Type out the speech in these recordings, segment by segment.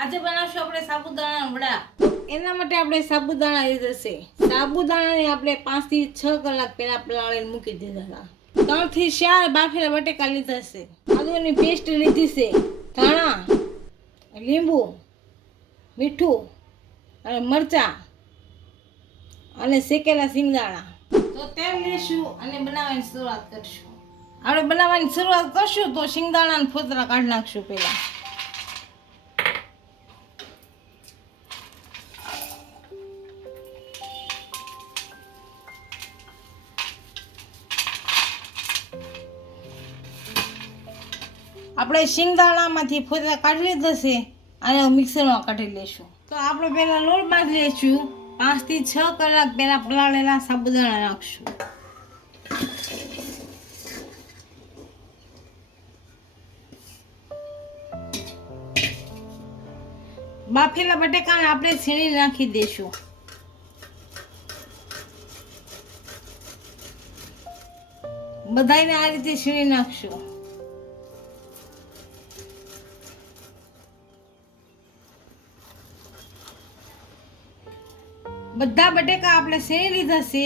આજે બનાવશું આપણે સાબુદાણા વડા. એના માટે આપણે સાબુદાણા લીધા છે. સાબુદાણાને આપણે 5 થી 6 કલાક પહેલા પલાળીને મૂકી દીધા હતા. 3 થી 4 બાફેલા બટેકા લીધા છે. આદુની પેસ્ટ લીધી છે. ધાણા, લીંબુ, મીઠું અને મરચાં અને શેકેલા સિંગદાણા. તો તેલ લેશું અને બનાવવાની શરૂઆત કરશું. આપણે બનાવવાની શરૂઆત કરશું તો સિંગદાણાના ફોતરા કાઢી નાખશું પહેલા. આપણે સિંગદાણામાંથી ફોતરા કાઢી લીધા છે અને મિક્સરમાં કાઢી લેશું. તો આપણે પહેલા લોટ બાંધી લઈશું. 5 થી 6 કલાક પહેલા પલાળેલા સાબુદાણા નાખશું. બાફેલા બટેકાને આપણે છીણી નાખી દઈશું. બધાને આ રીતે છીણી નાખશું. બધા બટેકા આપણે છીણી લીધા છે.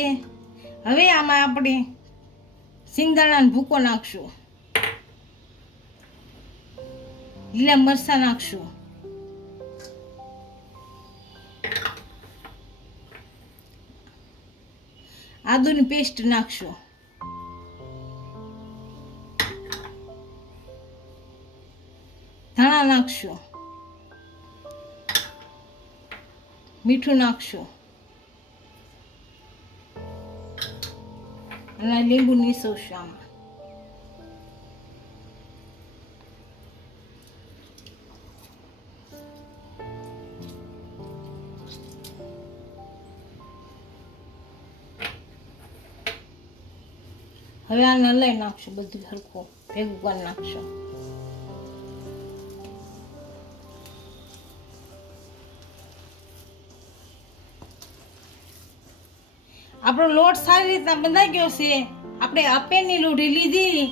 હવે આમાં આપણે સિંગદાણાનો ભૂકો નાખશું. લીલા મરચાં નાખશું. આદુની પેસ્ટ નાખશું. ધાણા નાખશું. મીઠું નાખશું અને લીંબુ નીસવશું આમાં. હવે આને લઈ નાખશું. બધું સરખું ભેગું કરી નાખશું. આપણો લોટ સારી રીતના બંધાઈ ગયો છે. આપણે અપેની લોઢી લીધી.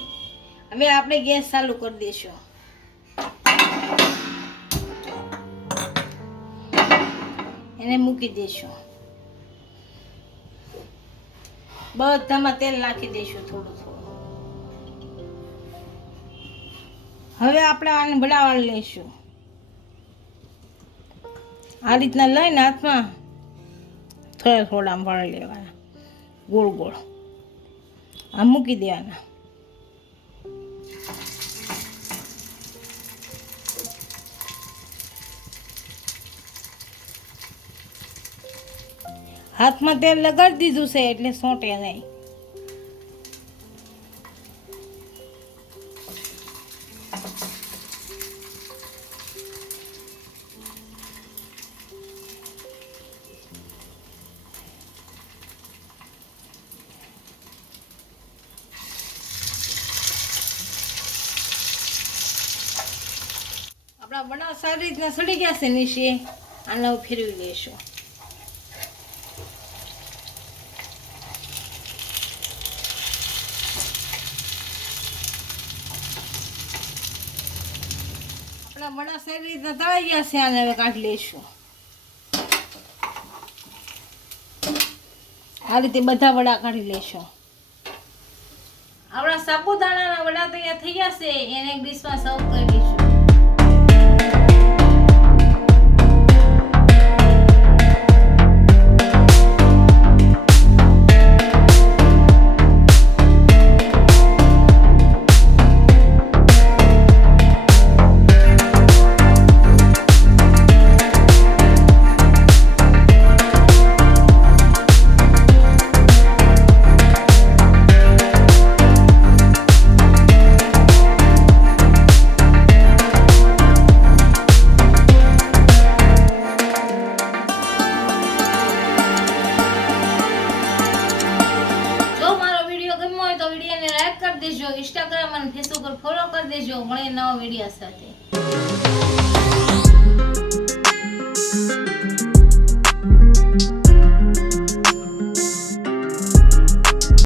હવે આપણે ગેસ ચાલુ કરી દઈશું. એને મૂકી દઈશું. બધામાં તેલ નાખી દઈશું થોડું થોડું. હવે આપણે આને બનાવવા લઈશું. આ રીતના લઈને હાથમાં થોડા થોડા વળી લેવાના. ગોળ ગોળ આ મૂકી દેવાના. હાથમાં તેલ લગાડી દીધું છે એટલે સોંટે નહીં. આપણા બનાવ સારી રીતના સડી ગયા છે. નીચે આને ફેરવી દઈશું. વડા સારી રીતના તળાઈ ગયા છે. આને હવે કાઢી લઈશું. આ રીતે બધા વડા કાઢી લઈશું. આપણા સાબુદાણાના વડા તૈયાર થઈ ગયા છે. એને એક ડીશમાં સર્વ કરી દઈશું. ઇન્સ્ટાગ્રામ અને ફેસબુક પર ફોલો કરી દેજો. મળીએ નવા વિડીયો સાથે.